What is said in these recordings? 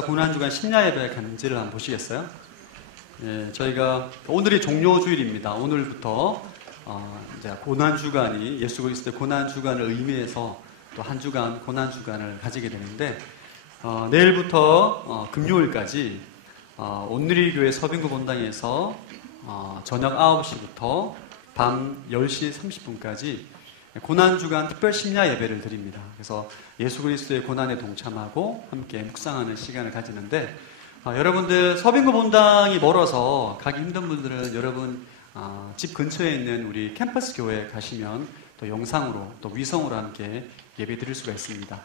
고난주간 심야예배 간지를 한번 보시겠어요? 예, 저희가 오늘이 종료주일입니다. 오늘부터 이제 고난주간이 예수 그리스도의 고난주간을 의미해서 또 한 주간 고난주간을 가지게 되는데 내일부터 금요일까지 온누리교회 서빙구 본당에서 저녁 9시부터 밤 10시 30분까지 고난주간 특별 심야 예배를 드립니다. 그래서 예수 그리스도의 고난에 동참하고 함께 묵상하는 시간을 가지는데 여러분들 서빙구 본당이 멀어서 가기 힘든 분들은 여러분 집 근처에 있는 우리 캠퍼스 교회에 가시면 또 영상으로 또 위성으로 함께 예배 드릴 수가 있습니다.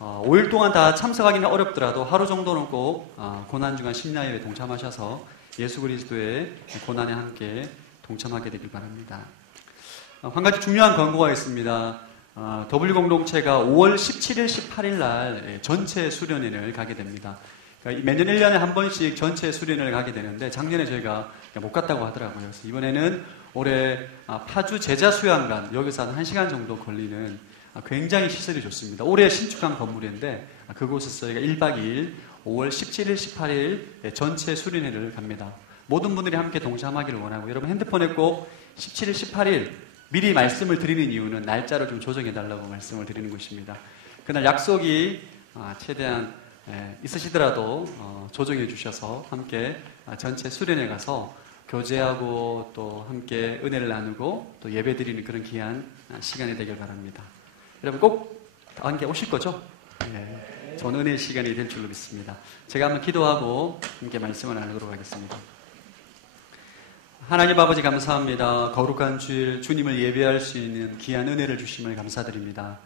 5일 동안 다 참석하기는 어렵더라도 하루 정도는 꼭 고난주간 심야 예배에 동참하셔서 예수 그리스도의 고난에 함께 동참하게 되길 바랍니다. 한 가지 중요한 권고가 있습니다. W 공동체가 5월 17일, 18일 날 전체 수련회를 가게 됩니다. 그러니까 매년 1년에 한 번씩 전체 수련회를 가게 되는데 작년에 저희가 못 갔다고 하더라고요. 그래서 이번에는 올해 파주 제자수양관, 여기서 한 1시간 정도 걸리는 굉장히 시설이 좋습니다. 올해 신축한 건물인데 그곳에서 저희가 1박 2일 5월 17일, 18일 전체 수련회를 갑니다. 모든 분들이 함께 동참하기를 원하고 여러분 핸드폰에 꼭 17일, 18일 미리 말씀을 드리는 이유는 날짜를 좀 조정해달라고 말씀을 드리는 것입니다. 그날 약속이 최대한 있으시더라도 조정해 주셔서 함께 전체 수련회 가서 교제하고 또 함께 은혜를 나누고 또 예배 드리는 그런 귀한 시간이 되길 바랍니다. 여러분 꼭 함께 오실 거죠? 네, 좋은 은혜의 시간이 될 줄로 믿습니다. 제가 한번 기도하고 함께 말씀을 나누도록 하겠습니다. 하나님 아버지 감사합니다. 거룩한 주일 주님을 예배할 수 있는 귀한 은혜를 주심을 감사드립니다.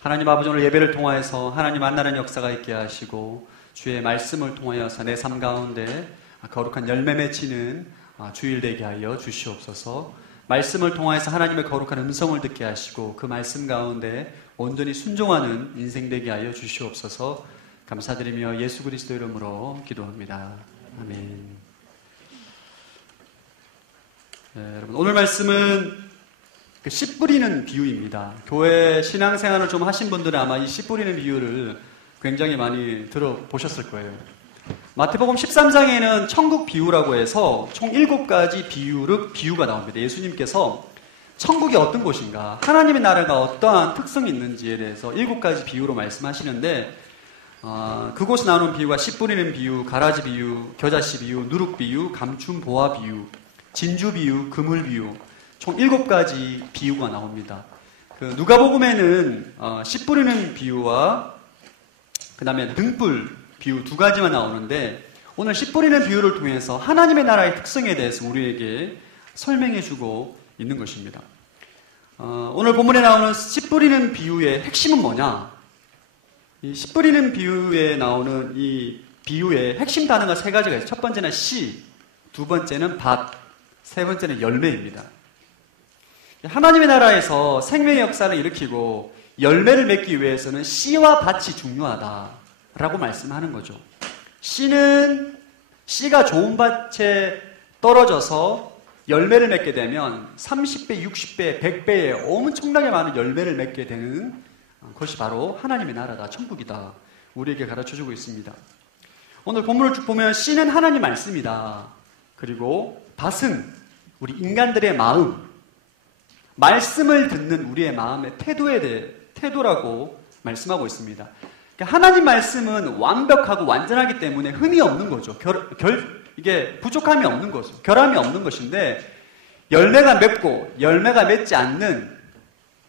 하나님 아버지 오늘 예배를 통하여서 하나님 만나는 역사가 있게 하시고 주의 말씀을 통하여서 내 삶 가운데 거룩한 열매 맺히는 주일 되게 하여 주시옵소서. 말씀을 통하여서 하나님의 거룩한 음성을 듣게 하시고 그 말씀 가운데 온전히 순종하는 인생 되게 하여 주시옵소서. 감사드리며 예수 그리스도 이름으로 기도합니다. 아멘. 네, 여러분 오늘 말씀은 씨 뿌리는 비유입니다. 교회 신앙생활을 좀 하신 분들은 아마 이 씨 뿌리는 비유를 굉장히 많이 들어보셨을 거예요. 마태복음 13장에는 천국 비유라고 해서 총 7가지 비유가 나옵니다. 예수님께서 천국이 어떤 곳인가, 하나님의 나라가 어떠한 특성이 있는지에 대해서 7가지 비유로 말씀하시는데 그곳에 나오는 비유가 씨 뿌리는 비유, 가라지 비유, 겨자씨 비유, 누룩 비유, 감춘 보화 비유, 진주 비유, 그물 비유, 총 7가지 비유가 나옵니다. 누가복음에는 씨 뿌리는 비유와 그 다음에 등불 비유 2가지만 나오는데 오늘 씨 뿌리는 비유를 통해서 하나님의 나라의 특성에 대해서 우리에게 설명해주고 있는 것입니다. 오늘 본문에 나오는 씨 뿌리는 비유의 핵심은 뭐냐? 이 씨 뿌리는 비유에 나오는 이 비유의 핵심 단어가 3가지가 있어요. 첫 번째는 씨, 두 번째는 밭, 세 번째는 열매입니다. 하나님의 나라에서 생명의 역사를 일으키고 열매를 맺기 위해서는 씨와 밭이 중요하다라고 말씀하는 거죠. 씨가 좋은 밭에 떨어져서 열매를 맺게 되면 30배, 60배, 100배의 엄청나게 많은 열매를 맺게 되는 것이 바로 하나님의 나라다, 천국이다. 우리에게 가르쳐주고 있습니다. 오늘 본문을 쭉 보면 씨는 하나님 말씀이다. 그리고 밭은 우리 인간들의 마음, 말씀을 듣는 우리의 마음의 태도라고 말씀하고 있습니다. 그러니까 하나님 말씀은 완벽하고 완전하기 때문에 흠이 없는 거죠. 이게 부족함이 없는 거죠. 결함이 없는 것인데 열매가 맺고 열매가 맺지 않는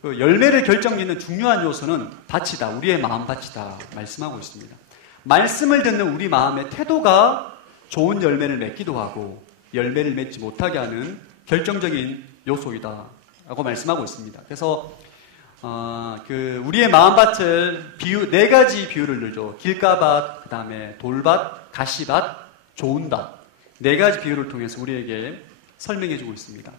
그 열매를 결정짓는 중요한 요소는 밭이다. 우리의 마음 밭이다. 말씀하고 있습니다. 말씀을 듣는 우리 마음의 태도가 좋은 열매를 맺기도 하고 열매를 맺지 못하게 하는 결정적인 요소이다 라고 말씀하고 있습니다. 그래서 우리의 마음밭을 4가지 비유를 들죠. 길가밭, 그 다음에 돌밭, 가시밭, 좋은 밭, 4가지 비유를 통해서 우리에게 설명해주고 있습니다.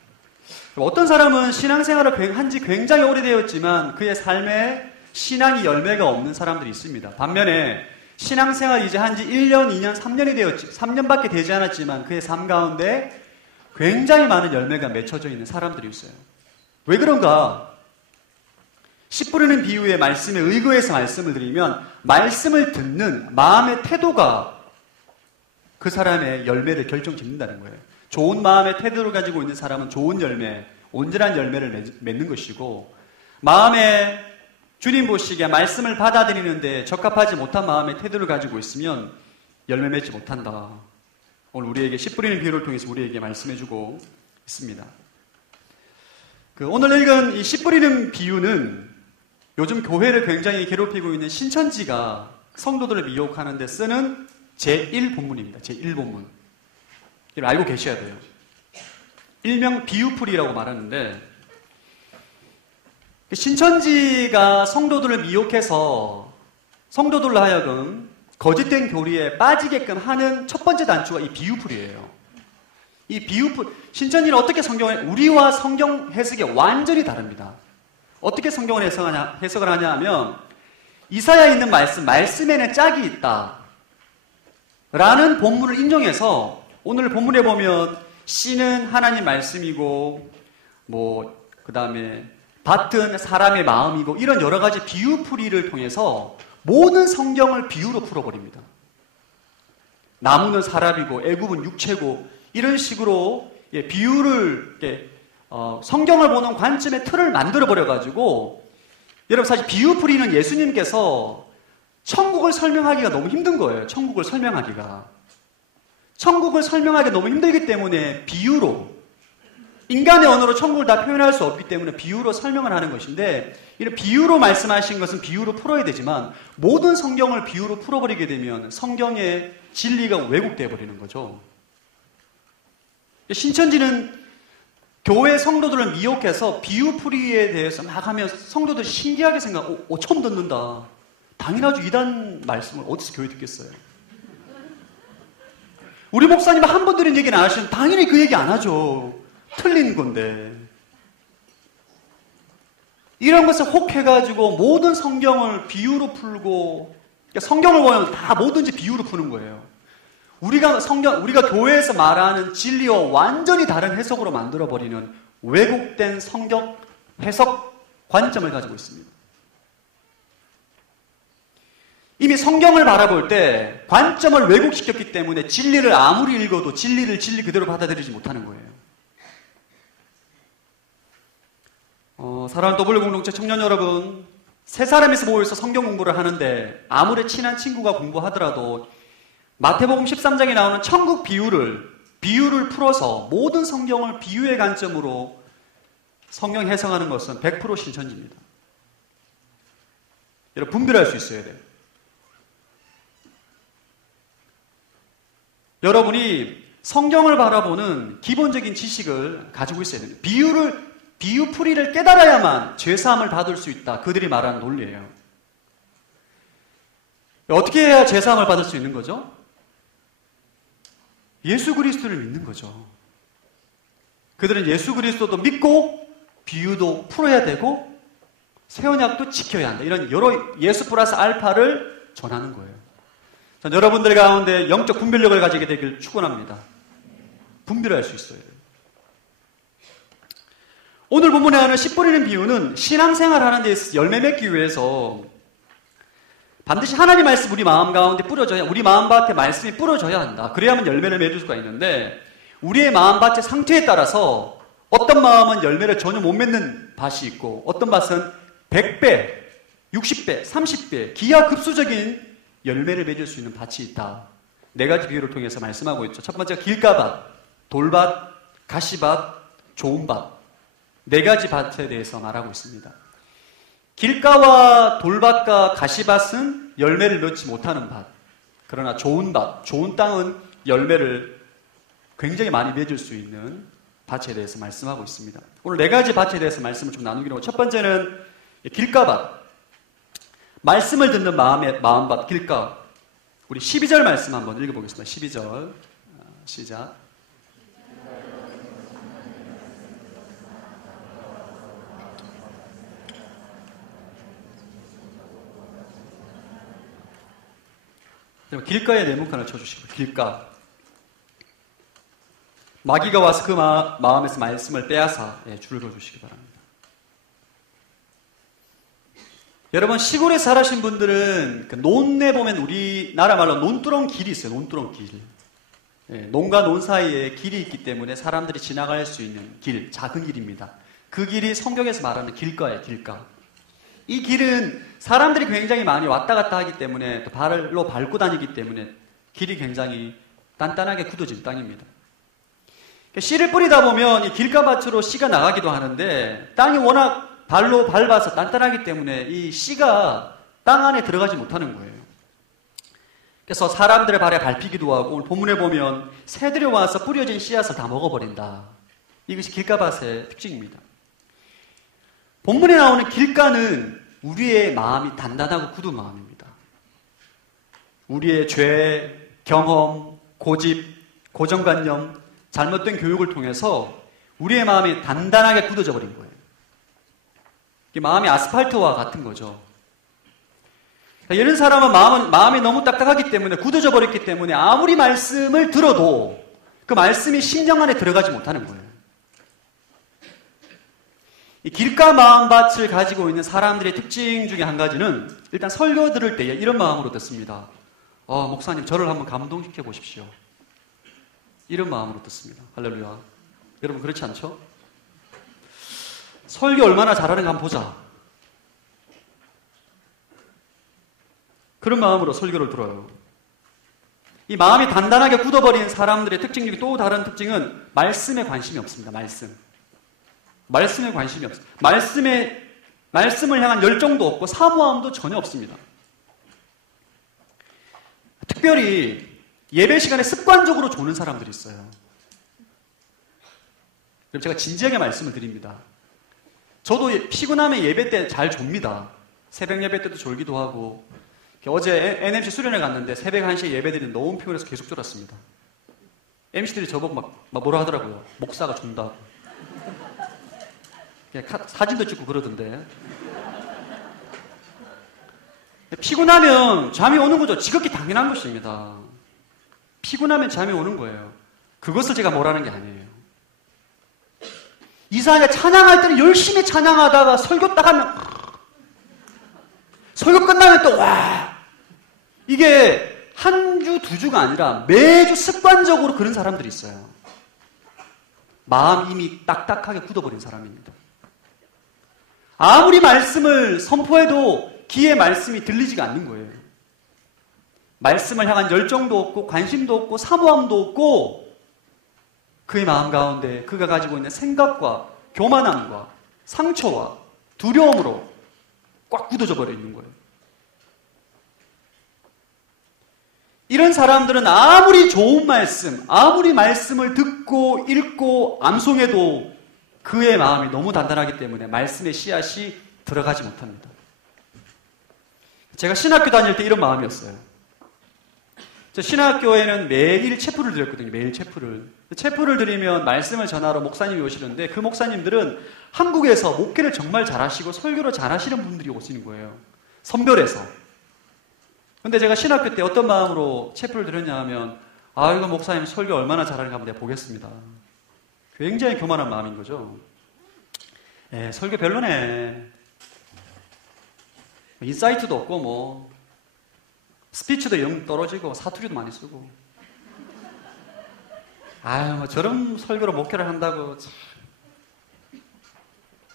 어떤 사람은 신앙생활을 한 지 굉장히 오래되었지만 그의 삶에 신앙이 열매가 없는 사람들이 있습니다. 반면에 신앙생활이 이제 한 지 1년, 2년, 3년밖에 되지 않았지만 그의 삶 가운데 굉장히 많은 열매가 맺혀져 있는 사람들이 있어요. 왜 그런가? 씨 뿌리는 비유의 말씀에 의거해서 말씀을 드리면 말씀을 듣는 마음의 태도가 그 사람의 열매를 결정짓는다는 거예요. 좋은 마음의 태도를 가지고 있는 사람은 좋은 열매, 온전한 열매를 맺는 것이고, 마음에 주님 보시기에 말씀을 받아들이는데 적합하지 못한 마음의 태도를 가지고 있으면 열매 맺지 못한다. 오늘 우리에게 씨 뿌리는 비유를 통해서 우리에게 말씀해주고 있습니다. 오늘 읽은 이 씨 뿌리는 비유는 요즘 교회를 굉장히 괴롭히고 있는 신천지가 성도들을 미혹하는 데 쓰는 제1본문입니다. 제1본문. 이걸 알고 계셔야 돼요. 일명 비유풀이라고 말하는데, 신천지가 성도들을 미혹해서 성도들로 하여금 거짓된 교리에 빠지게끔 하는 첫 번째 단추가 이 비유풀이에요. 이 비유풀, 신천지는 어떻게 우리와 성경 해석이 완전히 다릅니다. 어떻게 성경을 해석을 하냐 하면, 이사야에 있는 말씀에는 짝이 있다 라는 본문을 인용해서, 오늘 본문에 보면 씨는 하나님 말씀이고, 그 다음에 밭은 사람의 마음이고, 이런 여러 가지 비유풀이를 통해서 모든 성경을 비유로 풀어버립니다. 나무는 사람이고 애굽은 육체고, 이런 식으로 비유를 성경을 보는 관점의 틀을 만들어버려가지고, 여러분 사실 비유풀이는 예수님께서 천국을 설명하기가 너무 힘든 거예요. 천국을 설명하기 너무 힘들기 때문에 비유로, 인간의 언어로 천국을 다 표현할 수 없기 때문에 비유로 설명을 하는 것인데, 이런 비유로 말씀하신 것은 비유로 풀어야 되지만, 모든 성경을 비유로 풀어버리게 되면 성경의 진리가 왜곡되어 버리는 거죠. 신천지는 교회 성도들을 미혹해서 비유풀이에 대해서 막 하면 성도들이 신기하게 처음 듣는다. 당연하죠. 이단 말씀을 어디서 교회 듣겠어요. 우리 목사님 한 번 들은 얘기는 안 하시면 당연히 그 얘기 안 하죠. 틀린 건데. 이런 것을 혹해가지고 모든 성경을 비유로 풀고, 그러니까 성경을 보면 다 뭐든지 비유로 푸는 거예요. 우리가 교회에서 말하는 진리와 완전히 다른 해석으로 만들어버리는 왜곡된 성경 해석 관점을 가지고 있습니다. 이미 성경을 바라볼 때 관점을 왜곡시켰기 때문에 진리를 아무리 읽어도 진리 그대로 받아들이지 못하는 거예요. 사랑하는 더블유 공동체 청년 여러분, 세 사람이서 모여서 성경 공부를 하는데 아무리 친한 친구가 공부하더라도 마태복음 13장에 나오는 천국 비유를 풀어서 모든 성경을 비유의 관점으로 성경 해석하는 것은 100% 신천지입니다. 여러분 분별할 수 있어야 돼요. 여러분이 성경을 바라보는 기본적인 지식을 가지고 있어야 됩니다. 비유풀이를 깨달아야만 죄사함을 받을 수 있다. 그들이 말하는 논리예요. 어떻게 해야 죄사함을 받을 수 있는 거죠? 예수 그리스도를 믿는 거죠. 그들은 예수 그리스도도 믿고 비유도 풀어야 되고 새 언약도 지켜야 한다. 이런 여러 예수 플러스 알파를 전하는 거예요. 전 여러분들 가운데 영적 분별력을 가지게 되길 축원합니다. 분별할 수 있어야 돼요. 오늘 본문에 하는 씨 뿌리는 비유는 신앙생활 하는 데 있어서 열매 맺기 위해서 반드시 하나님 말씀 우리 마음 가운데 뿌려져야, 우리 마음밭에 말씀이 뿌려져야 한다. 그래야만 열매를 맺을 수가 있는데, 우리의 마음밭의 상태에 따라서 어떤 마음은 열매를 전혀 못 맺는 밭이 있고, 어떤 밭은 100배, 60배, 30배 기하급수적인 열매를 맺을 수 있는 밭이 있다. 네 가지 비유를 통해서 말씀하고 있죠. 첫 번째가 길가밭, 돌밭, 가시밭, 좋은 밭. 네 가지 밭에 대해서 말하고 있습니다. 길가와 돌밭과 가시밭은 열매를 맺지 못하는 밭. 그러나 좋은 밭, 좋은 땅은 열매를 굉장히 많이 맺을 수 있는 밭에 대해서 말씀하고 있습니다. 오늘 네 가지 밭에 대해서 말씀을 좀 나누기로 하고, 첫 번째는 길가밭. 말씀을 듣는 마음밭, 길가. 우리 12절 말씀 한번 읽어보겠습니다. 12절 시작. 길가에 네모칸을 쳐주시고, 길가. 마귀가 와서 그 마음에서 말씀을 빼앗아 줄을 그어주시기 바랍니다. 여러분 시골에 살아신 분들은 그 논에 보면 우리나라 말로 논두렁 길이 있어요. 논두렁 길. 예, 논과 논 사이에 길이 있기 때문에 사람들이 지나갈 수 있는 길, 작은 길입니다. 그 길이 성경에서 말하는 길가예요. 길가. 이 길은 사람들이 굉장히 많이 왔다 갔다 하기 때문에 또 발로 밟고 다니기 때문에 길이 굉장히 단단하게 굳어진 땅입니다. 씨를 뿌리다 보면 이 길가밭으로 씨가 나가기도 하는데 땅이 워낙 발로 밟아서 단단하기 때문에 이 씨가 땅 안에 들어가지 못하는 거예요. 그래서 사람들의 발에 밟히기도 하고 오늘 본문에 보면 새들이 와서 뿌려진 씨앗을 다 먹어버린다. 이것이 길가밭의 특징입니다. 본문에 나오는 길가는 우리의 마음이 단단하고 굳은 마음입니다. 우리의 죄, 경험, 고집, 고정관념, 잘못된 교육을 통해서 우리의 마음이 단단하게 굳어져 버린 거예요. 마음이 아스팔트와 같은 거죠. 이런 사람은 마음이 너무 딱딱하기 때문에 굳어져 버렸기 때문에 아무리 말씀을 들어도 그 말씀이 심령 안에 들어가지 못하는 거예요. 이 길가 마음밭을 가지고 있는 사람들의 특징 중에 한 가지는 일단 설교 들을 때 이런 마음으로 듣습니다. 목사님 저를 한번 감동시켜 보십시오. 이런 마음으로 듣습니다. 할렐루야. 여러분 그렇지 않죠? 설교 얼마나 잘하는가 한번 보자. 그런 마음으로 설교를 들어요. 이 마음이 단단하게 굳어버린 사람들의 특징 중에 또 다른 특징은 말씀에 관심이 없습니다. 말씀에 관심이 없습니다. 말씀을 향한 열정도 없고 사모함도 전혀 없습니다. 특별히 예배 시간에 습관적으로 조는 사람들이 있어요. 그럼 제가 진지하게 말씀을 드립니다. 저도 피곤하면 예배 때 잘 졸립니다. 새벽 예배 때도 졸기도 하고 어제 NMC 수련회 갔는데 새벽 1시에 예배 드리는데 너무 피곤해서 계속 졸았습니다. MC들이 저보고 막 뭐라 하더라고요. 목사가 존다고. 사진도 찍고 그러던데. 피곤하면 잠이 오는 거죠. 지극히 당연한 것입니다. 피곤하면 잠이 오는 거예요. 그것을 제가 뭐라는 게 아니에요. 이상하게 찬양할 때는 열심히 찬양하다가 설교 딱 하면 설교 끝나면 또 와! 이게 한 주, 두 주가 아니라 매주 습관적으로 그런 사람들이 있어요. 마음 이미 딱딱하게 굳어버린 사람입니다. 아무리 말씀을 선포해도 귀에 말씀이 들리지가 않는 거예요. 말씀을 향한 열정도 없고 관심도 없고 사모함도 없고 그의 마음 가운데 그가 가지고 있는 생각과 교만함과 상처와 두려움으로 꽉 굳어져 버려 있는 거예요. 이런 사람들은 아무리 좋은 말씀, 아무리 말씀을 듣고 읽고 암송해도 그의 마음이 너무 단단하기 때문에 말씀의 씨앗이 들어가지 못합니다. 제가 신학교 다닐 때 이런 마음이었어요. 저 신학교에는 매일 체프를 드렸거든요. 매일 체프를 드리면 말씀을 전하러 목사님이 오시는데 그 목사님들은 한국에서 목회를 정말 잘하시고 설교를 잘하시는 분들이 오시는 거예요. 선별해서. 근데 제가 신학교 때 어떤 마음으로 체프를 드렸냐 하면 이거 목사님 설교 얼마나 잘하는가 한번 내가 보겠습니다. 굉장히 교만한 마음인 거죠. 설교 별로네. 인사이트도 없고 스피치도 영 떨어지고 사투리도 많이 쓰고 저런 설교로 목회를 한다고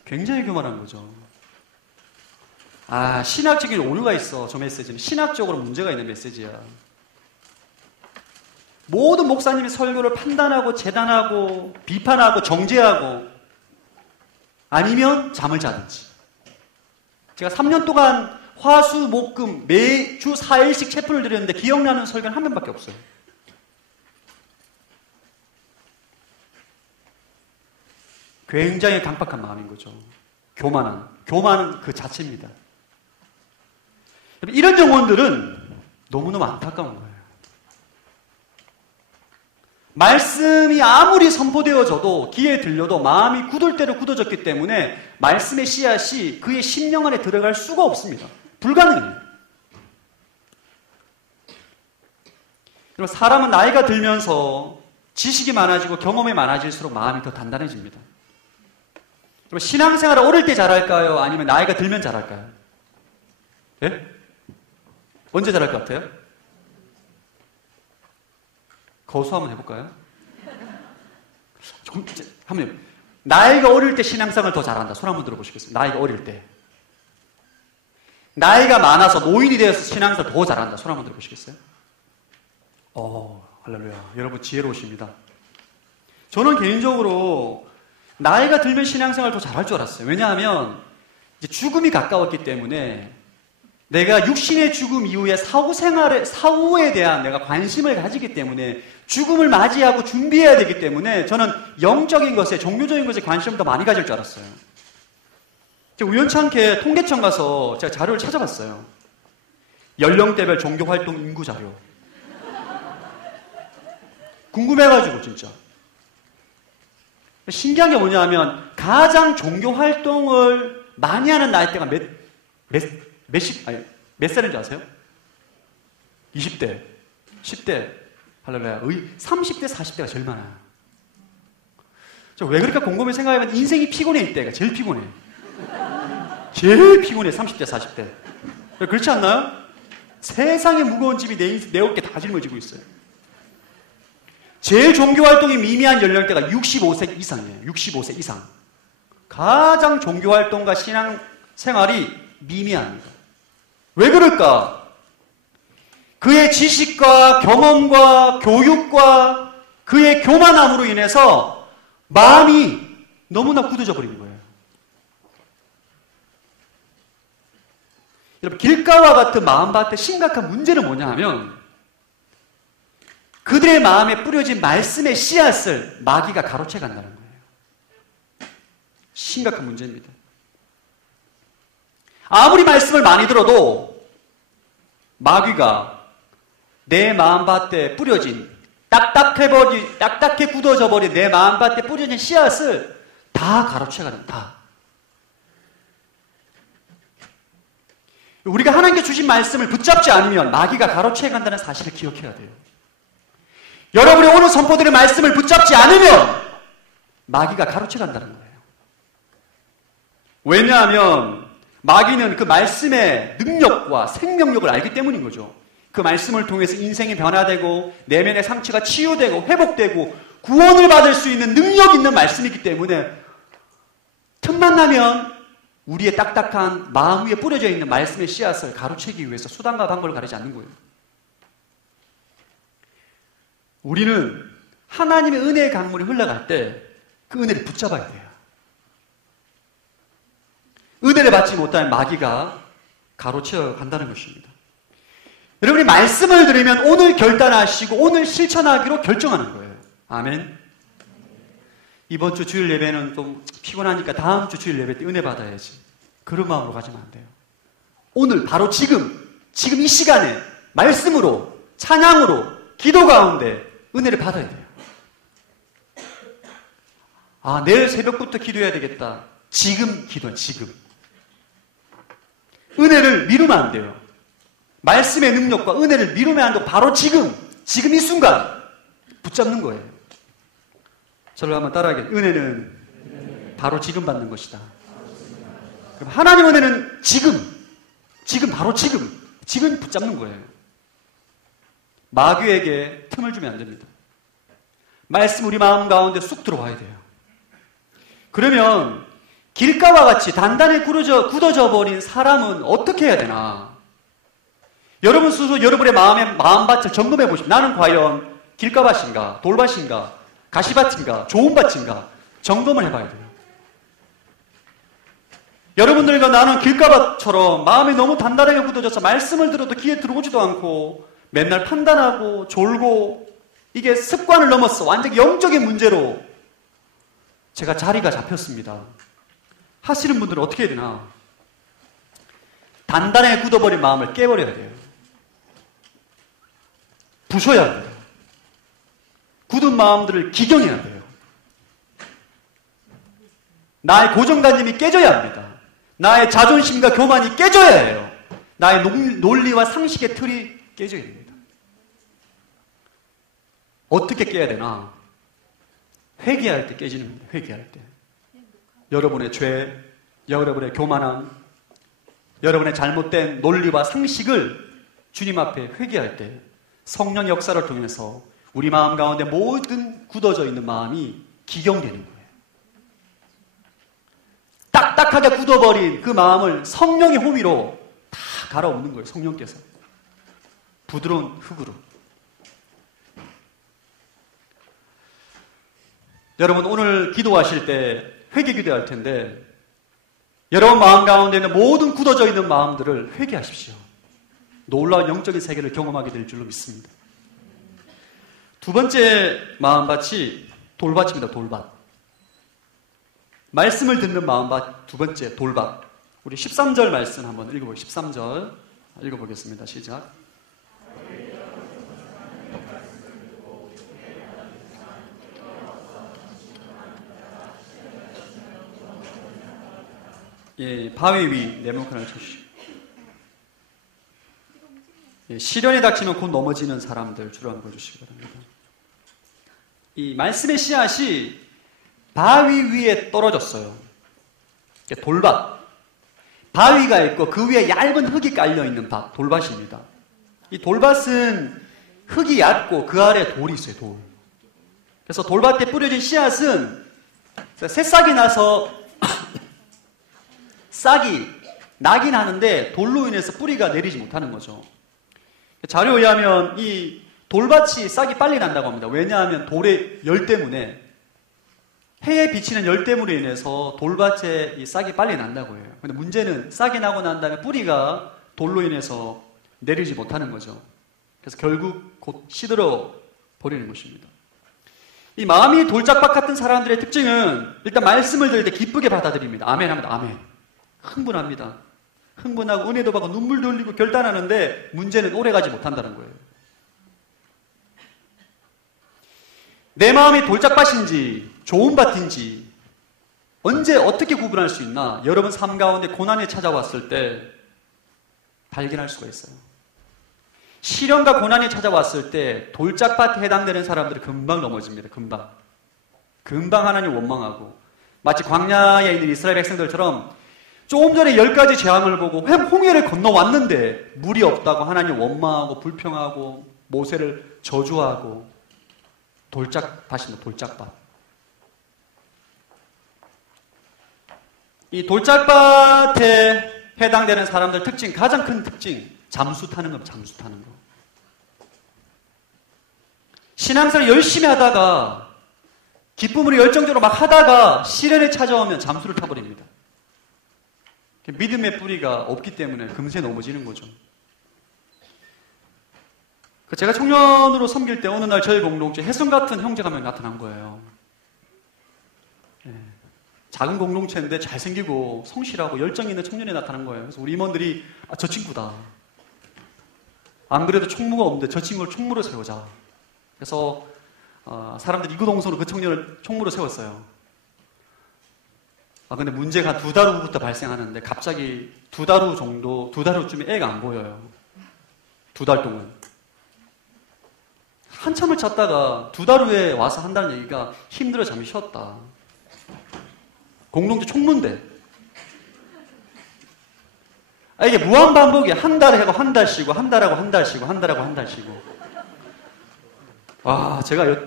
굉장히 교만한 거죠. 신학적인 오류가 있어. 저 메시지는 신학적으로 문제가 있는 메시지야. 모든 목사님이 설교를 판단하고 재단하고 비판하고 정죄하고 아니면 잠을 자든지. 제가 3년 동안 화수, 목금 매주 4일씩 체프를 드렸는데 기억나는 설교는 한 명밖에 없어요. 굉장히 강박한 마음인 거죠. 교만은 그 자체입니다. 이런 영혼들은 너무너무 안타까운 거예요. 말씀이 아무리 선포되어져도 귀에 들려도 마음이 굳을 대로 굳어졌기 때문에 말씀의 씨앗이 그의 심령 안에 들어갈 수가 없습니다. 불가능해요. 사람은 나이가 들면서 지식이 많아지고 경험이 많아질수록 마음이 더 단단해집니다. 신앙생활을 어릴 때 잘할까요? 아니면 나이가 들면 잘할까요? 예? 언제 잘할 것 같아요? 거수 한번 해볼까요? 한번 나이가 어릴 때 신앙생활 더 잘한다. 손 한번 들어보시겠습니다. 나이가 어릴 때. 나이가 많아서 노인이 되어서 신앙생활 더 잘한다. 손 한번 들어보시겠어요? 할렐루야. 여러분 지혜로우십니다. 저는 개인적으로 나이가 들면 신앙생활 더 잘할 줄 알았어요. 왜냐하면 이제 죽음이 가까웠기 때문에 내가 육신의 죽음 이후에 사후에 대한 내가 관심을 가지기 때문에 죽음을 맞이하고 준비해야 되기 때문에 저는 영적인 것에, 종교적인 것에 관심을 더 많이 가질 줄 알았어요. 제가 우연찮게 통계청 가서 제가 자료를 찾아봤어요. 연령대별 종교활동 인구 자료. 궁금해가지고 진짜. 신기한 게 뭐냐면 가장 종교활동을 많이 하는 나이대가 몇 살인 줄 아세요? 20대, 10대, 할렐루야. 30대, 40대가 제일 많아요. 왜 그럴까 궁금해 생각해보면 인생이 피곤해, 이때가 제일 피곤해. 제일 피곤해, 30대, 40대. 그렇지 않나요? 세상의 무거운 짐이 내 어깨에 다 짊어지고 있어요. 제일 종교활동이 미미한 연령대가 65세 이상이에요. 65세 이상. 가장 종교활동과 신앙생활이 미미합니다. 왜 그럴까? 그의 지식과 경험과 교육과 그의 교만함으로 인해서 마음이 너무나 굳어져 버린 거예요. 여러분, 길가와 같은 마음밭의 심각한 문제는 뭐냐 하면 그들의 마음에 뿌려진 말씀의 씨앗을 마귀가 가로채 간다는 거예요. 심각한 문제입니다. 아무리 말씀을 많이 들어도 마귀가 내 마음밭에 뿌려진 딱딱해 굳어져 버린 내 마음밭에 뿌려진 씨앗을 다 가로채 가는 다. 우리가 하나님께 주신 말씀을 붙잡지 않으면 마귀가 가로채 간다는 사실을 기억해야 돼요. 여러분이 오늘 선포드린 말씀을 붙잡지 않으면 마귀가 가로채 간다는 거예요. 왜냐하면 마귀는 그 말씀의 능력과 생명력을 알기 때문인 거죠. 그 말씀을 통해서 인생이 변화되고 내면의 상처가 치유되고 회복되고 구원을 받을 수 있는 능력 있는 말씀이기 때문에 틈만 나면 우리의 딱딱한 마음 위에 뿌려져 있는 말씀의 씨앗을 가로채기 위해서 수단과 방법을 가리지 않는 거예요. 우리는 하나님의 은혜의 강물이 흘러갈 때 그 은혜를 붙잡아야 돼요. 은혜를 받지 못하면 마귀가 가로채어 간다는 것입니다. 여러분이 말씀을 들으면 오늘 결단하시고 오늘 실천하기로 결정하는 거예요. 아멘. 이번 주 주일 예배는 좀 피곤하니까 다음 주 주일 예배 때 은혜 받아야지. 그런 마음으로 가지면 안 돼요. 오늘 바로 지금 이 시간에 말씀으로, 찬양으로, 기도 가운데 은혜를 받아야 돼요. 내일 새벽부터 기도해야 되겠다. 지금 기도해, 지금. 은혜를 미루면 안 돼요. 말씀의 능력과 은혜를 미루면 안 되고 바로 지금 이 순간 붙잡는 거예요. 저를 한번 따라하게. 은혜는 바로 지금 받는 것이다. 그럼 하나님 은혜는 지금 바로 지금 붙잡는 거예요. 마귀에게 틈을 주면 안 됩니다. 말씀 우리 마음 가운데 쑥 들어와야 돼요. 그러면 길가와 같이 단단히 굳어져 버린 사람은 어떻게 해야 되나? 여러분 스스로 여러분의 마음밭을 점검해 보십시오. 나는 과연 길가밭인가, 돌밭인가, 가시밭인가, 좋은 밭인가 점검을 해봐야 돼요. 여러분들과 나는 길가밭처럼 마음이 너무 단단하게 굳어져서 말씀을 들어도 귀에 들어오지도 않고 맨날 판단하고 졸고 이게 습관을 넘어서 완전히 영적인 문제로 제가 자리가 잡혔습니다. 하시는 분들은 어떻게 해야 되나? 단단하게 굳어버린 마음을 깨버려야 돼요. 부셔야 합니다. 굳은 마음들을 기경해야 돼요. 나의 고정관념이 깨져야 합니다. 나의 자존심과 교만이 깨져야 해요. 나의 논리와 상식의 틀이 깨져야 됩니다. 어떻게 깨야 되나? 회개할 때 깨지는 겁니다. 회개할 때. 여러분의 죄, 여러분의 교만함, 여러분의 잘못된 논리와 상식을 주님 앞에 회개할 때 성령 역사를 통해서 우리 마음 가운데 모든 굳어져 있는 마음이 기경되는 거예요. 딱딱하게 굳어버린 그 마음을 성령의 호미로 다 갈아엎는 거예요. 성령께서. 부드러운 흙으로. 여러분 오늘 기도하실 때 회개 기도할 텐데 여러분 마음 가운데 있는 모든 굳어져 있는 마음들을 회개하십시오. 놀라운 영적인 세계를 경험하게 될 줄로 믿습니다. 두 번째 마음밭이 돌밭입니다. 돌밭. 말씀을 듣는 마음밭 두 번째 돌밭. 우리 13절 말씀 한번 읽어보겠습니다. 13절 읽어보겠습니다. 시작. 예, 바위 위 네모칸을 쳐주시오. 예, 시련에 닥치면 곧 넘어지는 사람들 주로 한번 보여주시기 바랍니다. 이 말씀의 씨앗이 바위 위에 떨어졌어요. 돌밭. 바위가 있고 그 위에 얇은 흙이 깔려있는 밭, 돌밭입니다. 이 돌밭은 흙이 얕고 그 아래에 돌이 있어요, 돌. 그래서 돌밭에 뿌려진 씨앗은 새싹이 나서 싹이 나긴 하는데 돌로 인해서 뿌리가 내리지 못하는 거죠. 자료에 의하면 이 돌밭이 싹이 빨리 난다고 합니다. 왜냐하면 돌의 열 때문에 해에 비치는 열 때문에 인해서 돌밭에 이 싹이 빨리 난다고 해요. 근데 문제는 싹이 나고 난 다음에 뿌리가 돌로 인해서 내리지 못하는 거죠. 그래서 결국 곧 시들어 버리는 것입니다. 이 마음이 돌짝밭 같은 사람들의 특징은 일단 말씀을 들을 때 기쁘게 받아들입니다. 아멘 합니다. 아멘. 흥분합니다. 흥분하고 은혜도 받고 눈물도 흘리고 결단하는데 문제는 오래가지 못한다는 거예요. 내 마음이 돌짝밭인지 좋은 밭인지 언제 어떻게 구분할 수 있나? 여러분 삶 가운데 고난이 찾아왔을 때 발견할 수가 있어요. 시련과 고난이 찾아왔을 때 돌짝밭에 해당되는 사람들이 금방 넘어집니다. 금방 하나님 원망하고 마치 광야에 있는 이스라엘 백성들처럼 조금 전에 10가지 재앙을 보고 홍해를 건너왔는데 물이 없다고 하나님 원망하고 불평하고 모세를 저주하고 돌짝밭입니다. 돌짝밭. 이 돌짝밭에 해당되는 사람들 특징, 가장 큰 특징, 잠수 타는 겁니다. 잠수 타는 거. 신앙생활 열심히 하다가 기쁨으로 열정적으로 막 하다가 시련에 찾아오면 잠수를 타버립니다. 믿음의 뿌리가 없기 때문에 금세 넘어지는 거죠. 제가 청년으로 섬길 때 어느 날 저희 공동체 혜성 같은 형제가 한 명 나타난 거예요. 작은 공동체인데 잘생기고 성실하고 열정 있는 청년이 나타난 거예요. 그래서 우리 임원들이 저 친구다. 안 그래도 총무가 없는데 저 친구를 총무로 세우자. 그래서 사람들이 이구동성으로 그 청년을 총무로 세웠어요. 근데 문제가 2달 후부터 발생하는데 갑자기 2달 후쯤에 애가 안 보여요. 2달 동안. 한참을 찾다가 2달 후에 와서 한다는 얘기가 힘들어 잠시 쉬었다. 공동체 총무인데. 이게 무한반복이야. 한 달에 하고 한 달 쉬고, 한 달하고 한 달 쉬고, 한 달하고 한 달 쉬고.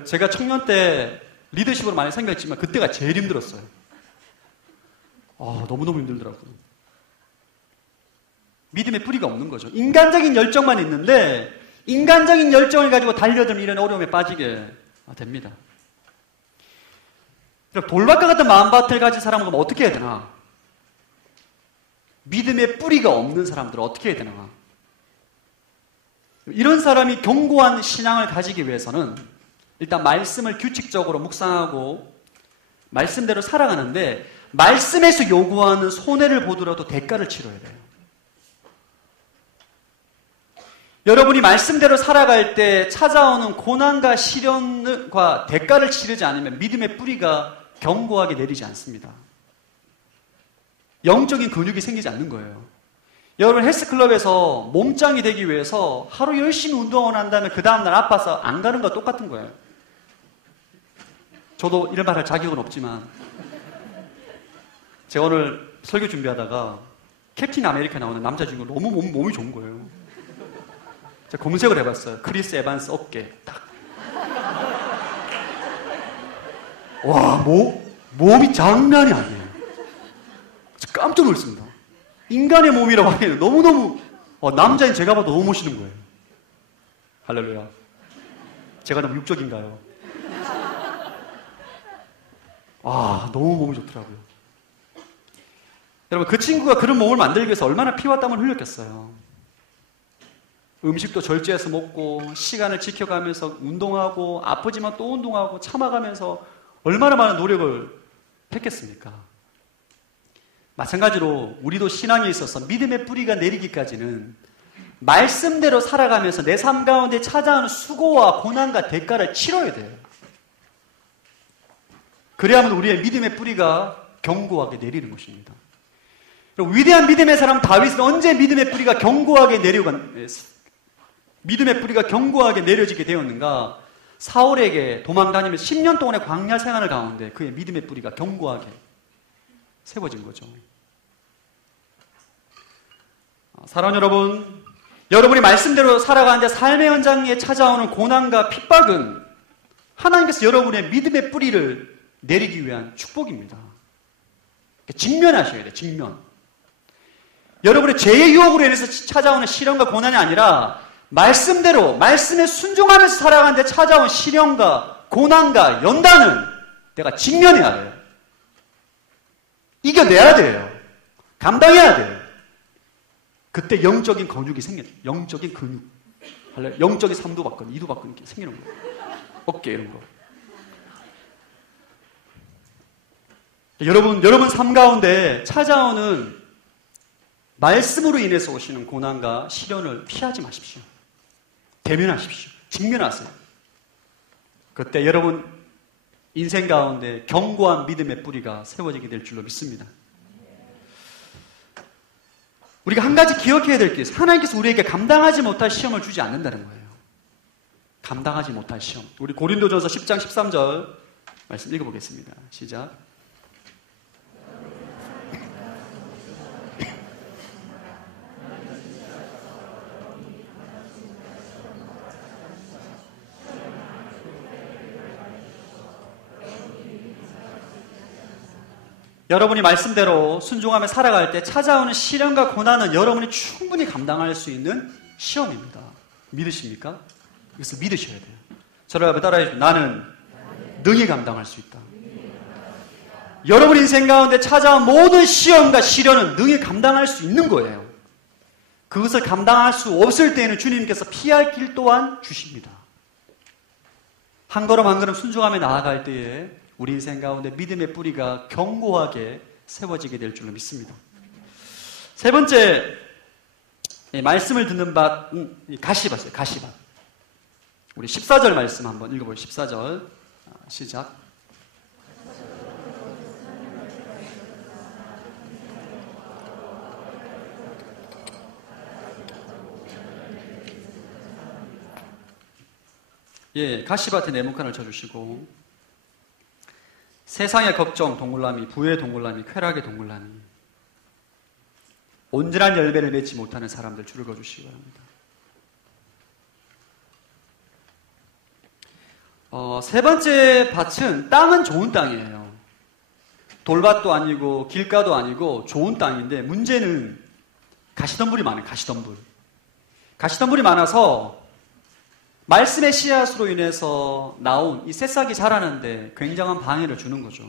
제가 청년 때 리더십으로 많이 생겼지만 그때가 제일 힘들었어요. 너무너무 힘들더라고요. 믿음의 뿌리가 없는 거죠. 인간적인 열정만 있는데 인간적인 열정을 가지고 달려들면 이런 어려움에 빠지게 됩니다. 돌밭과 같은 마음밭을 가진 사람은 그럼 어떻게 해야 되나? 믿음의 뿌리가 없는 사람들은 어떻게 해야 되나? 이런 사람이 견고한 신앙을 가지기 위해서는 일단 말씀을 규칙적으로 묵상하고 말씀대로 살아가는데 말씀에서 요구하는 손해를 보더라도 대가를 치러야 돼요. 여러분이 말씀대로 살아갈 때 찾아오는 고난과 시련과 대가를 치르지 않으면 믿음의 뿌리가 견고하게 내리지 않습니다. 영적인 근육이 생기지 않는 거예요. 여러분 헬스클럽에서 몸짱이 되기 위해서 하루 열심히 운동하고 난 다음에 그 다음날 아파서 안 가는 거와 똑같은 거예요. 저도 이런 말 할 자격은 없지만 제가 오늘 설교 준비하다가 캡틴 아메리카 나오는 남자 주인공 너무 몸이 좋은 거예요. 제가 검색을 해봤어요. 크리스 에반스 어깨 딱. 와, 몸이 장난이 아니에요. 깜짝 놀랐습니다. 인간의 몸이라고 하기에는 너무너무 남자인 제가 봐도 너무 멋있는 거예요. 할렐루야. 제가 너무 육적인가요? 너무 몸이 좋더라고요. 여러분, 그 친구가 그런 몸을 만들기 위해서 얼마나 피와 땀을 흘렸겠어요. 음식도 절제해서 먹고 시간을 지켜가면서 운동하고 아프지만 또 운동하고 참아가면서 얼마나 많은 노력을 했겠습니까? 마찬가지로 우리도 신앙에 있어서 믿음의 뿌리가 내리기까지는 말씀대로 살아가면서 내 삶 가운데 찾아오는 수고와 고난과 대가를 치러야 돼요. 그래야만 우리의 믿음의 뿌리가 견고하게 내리는 것입니다. 위대한 믿음의 사람 다윗은 언제 믿음의 뿌리가 견고하게 내려지게 되었는가? 사울에게 도망다니면서 10년 동안의 광야 생활을 가운데 그의 믿음의 뿌리가 견고하게 세워진 거죠. 사랑하는 여러분, 여러분이 말씀대로 살아가는데 삶의 현장에 찾아오는 고난과 핍박은 하나님께서 여러분의 믿음의 뿌리를 내리기 위한 축복입니다. 직면하셔야 돼요. 직면. 여러분의 죄의 유혹으로 인해서 찾아오는 시련과 고난이 아니라 말씀대로 말씀에 순종하면서 살아가는데 찾아온 시련과 고난과 연단은 내가 직면해야 돼요. 이겨내야 돼요. 감당해야 돼요. 그때 영적인 근육이 생겨요. 영적인 근육. 영적인 삼두박근, 이두박근 이렇게 생기는 거예요. 어깨 이런 거. 여러분 삶 가운데 찾아오는 말씀으로 인해서 오시는 고난과 시련을 피하지 마십시오. 대면하십시오. 직면하세요. 그때 여러분 인생 가운데 견고한 믿음의 뿌리가 세워지게 될 줄로 믿습니다. 우리가 한 가지 기억해야 될 게 있어요. 하나님께서 우리에게 감당하지 못할 시험을 주지 않는다는 거예요. 감당하지 못할 시험. 우리 고린도전서 10장 13절 말씀 읽어보겠습니다. 시작. 여러분이 말씀대로 순종하며 살아갈 때 찾아오는 시련과 고난은 여러분이 충분히 감당할 수 있는 시험입니다. 믿으십니까? 이것을 믿으셔야 돼요. 저를 앞에 따라해 주시면 나는 능히 감당할 수 있다. 여러분 인생 가운데 찾아온 모든 시험과 시련은 능히 감당할 수 있는 거예요. 그것을 감당할 수 없을 때에는 주님께서 피할 길 또한 주십니다. 한 걸음 한 걸음 순종하며 나아갈 때에 우리 인생 가운데 믿음의 뿌리가 견고하게 세워지게 될 줄로 믿습니다. 세 번째, 말씀을 듣는 가시밭이에요. 가시밭. 우리 14절 말씀 한번 읽어보죠. 14절 시작. 가시밭에 네모칸을 쳐주시고 세상의 걱정 동글라미, 부의 동글라미, 쾌락의 동글라미, 온전한 열매를 맺지 못하는 사람들 줄을 그어주시기 바랍니다. 세 번째 밭은 땅은 좋은 땅이에요. 돌밭도 아니고 길가도 아니고 좋은 땅인데 문제는 가시덤불이 많아요. 가시덤불이 많아서 말씀의 씨앗으로 인해서 나온 이 새싹이 자라는데 굉장한 방해를 주는 거죠.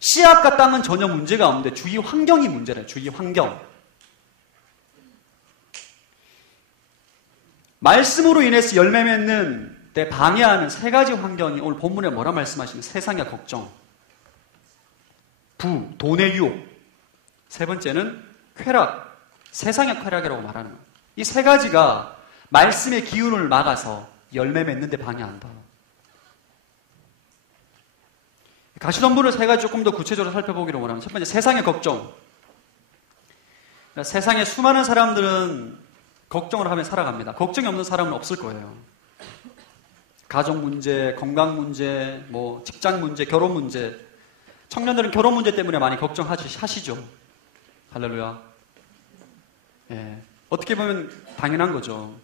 씨앗과 땅은 전혀 문제가 없는데 주위 환경이 문제래요. 주위 환경. 말씀으로 인해서 열매 맺는 데 방해하는 세 가지 환경이 오늘 본문에 뭐라 말씀하시는 세상의 걱정, 부, 돈의 유혹, 세 번째는 쾌락, 세상의 쾌락이라고 말하는 거예요. 이 세 가지가 말씀의 기운을 막아서 열매 맺는 데 방해한다. 가시덤불을 세 가지 조금 더 구체적으로 살펴보기로 원하면 첫 번째, 세상의 걱정. 세상에 수많은 사람들은 걱정을 하며 살아갑니다. 걱정이 없는 사람은 없을 거예요. 가족 문제, 건강 문제, 직장 문제, 결혼 문제. 청년들은 결혼 문제 때문에 많이 걱정하시죠. 할렐루야. 예, 어떻게 보면 당연한 거죠.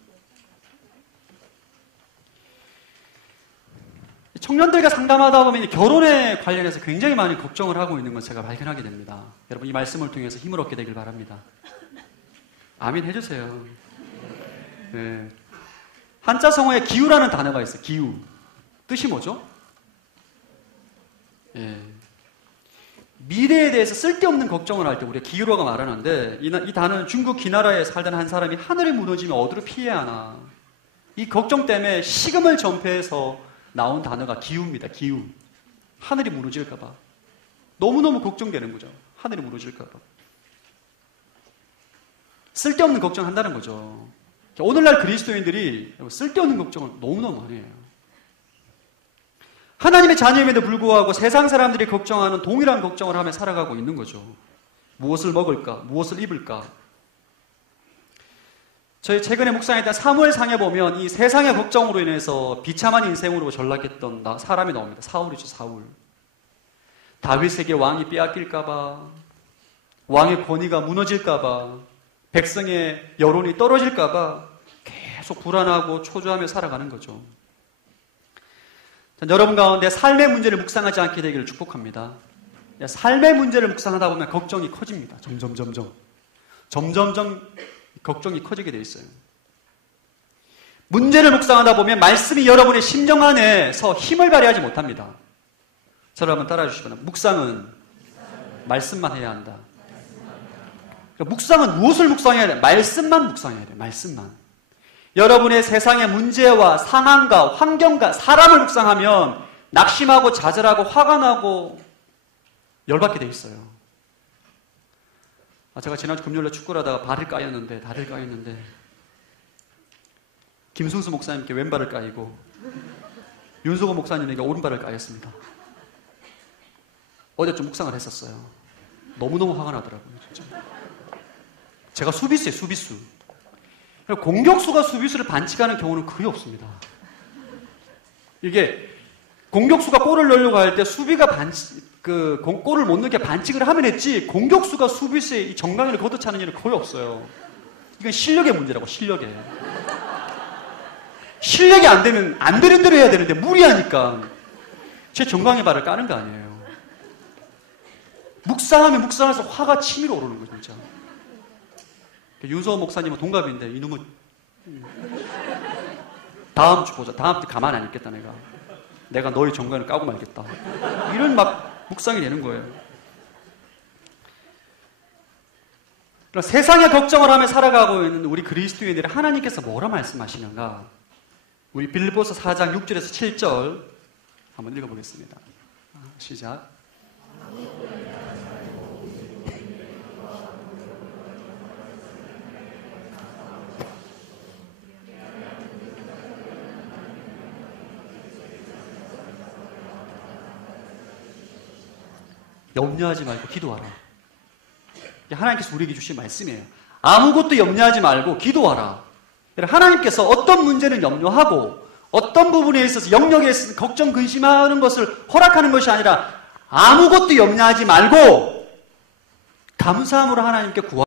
청년들과 상담하다 보면 결혼에 관련해서 굉장히 많이 걱정을 하고 있는 걸 제가 발견하게 됩니다. 여러분 이 말씀을 통해서 힘을 얻게 되길 바랍니다. 아멘 해주세요. 네. 한자 성어에 기우라는 단어가 있어요. 기우. 뜻이 뭐죠? 예. 미래에 대해서 쓸데없는 걱정을 할 때 우리가 기우라고 말하는데 이 단어는 중국 기나라에 살던 한 사람이 하늘이 무너지면 어디로 피해야 하나. 이 걱정 때문에 식음을 전폐해서 나온 단어가 기우입니다. 기우. 하늘이 무너질까봐. 너무너무 걱정되는 거죠. 하늘이 무너질까봐. 쓸데없는 걱정한다는 거죠. 오늘날 그리스도인들이 쓸데없는 걱정을 너무너무 많이 해요. 하나님의 자녀임에도 불구하고 세상 사람들이 걱정하는 동일한 걱정을 하며 살아가고 있는 거죠. 무엇을 먹을까? 무엇을 입을까? 저희 최근에 묵상했던 사무엘상에 보면 이 세상의 걱정으로 인해서 비참한 인생으로 전락했던 사람이 나옵니다. 사울이죠, 사울. 다윗에게 왕이 빼앗길까봐, 왕의 권위가 무너질까봐, 백성의 여론이 떨어질까봐 계속 불안하고 초조하며 살아가는 거죠. 여러분 가운데 삶의 문제를 묵상하지 않게 되기를 축복합니다. 삶의 문제를 묵상하다 보면 걱정이 커집니다. 점점점 걱정이 커지게 되어 있어요. 문제를 묵상하다 보면 말씀이 여러분의 심정 안에서 힘을 발휘하지 못합니다. 저를 한번 따라해 주시거나 묵상은 말씀만 해야 한다. 그러니까 묵상은 무엇을 묵상해야 돼? 말씀만 묵상해야 돼. 말씀만. 여러분의 세상의 문제와 상황과 환경과 사람을 묵상하면 낙심하고 좌절하고 화가 나고 열받게 돼 있어요. 제가 지난주 금요일에 축구를 하다가 다리를 까였는데 김승수 목사님께 왼발을 까이고 윤석호 목사님에게 오른발을 까였습니다. 어제 좀 묵상을 했었어요. 너무너무 화가 나더라고요. 진짜. 제가 수비수예요. 수비수. 공격수가 수비수를 반칙하는 경우는 거의 없습니다. 이게 공격수가 골을 넣으려고 할 때 수비가 골을 못 넣게 반칙을 하면 했지 공격수가 수비수의 이 정강이를 걷어차는 일은 거의 없어요. 이건 실력의 문제라고. 실력이 안 되면 안 되는 대로 해야 되는데 무리하니까 제 정강이 발을 까는 거 아니에요. 묵상하면 묵상해서 화가 치밀어 오르는 거예요. 진짜. 윤서호 목사님은 동갑인데 이놈은 다음 주 보자. 다음 주 가만히 안 있겠다. 내가 너의 정강을 까고 말겠다. 이런 막 묵상이 되는 거예요. 세상의 걱정을 하며 살아가고 있는 우리 그리스도인들이 하나님께서 뭐라 말씀하시는가? 우리 빌립보서 4장 6절에서 7절 한번 읽어보겠습니다. 시작. 염려하지 말고 기도하라. 하나님께서 우리에게 주신 말씀이에요. 아무것도 염려하지 말고 기도하라. 하나님께서 어떤 문제는 염려하고 어떤 부분에 있어서 영역에 있어서 걱정, 근심하는 것을 허락하는 것이 아니라 아무것도 염려하지 말고 감사함으로 하나님께 구하라.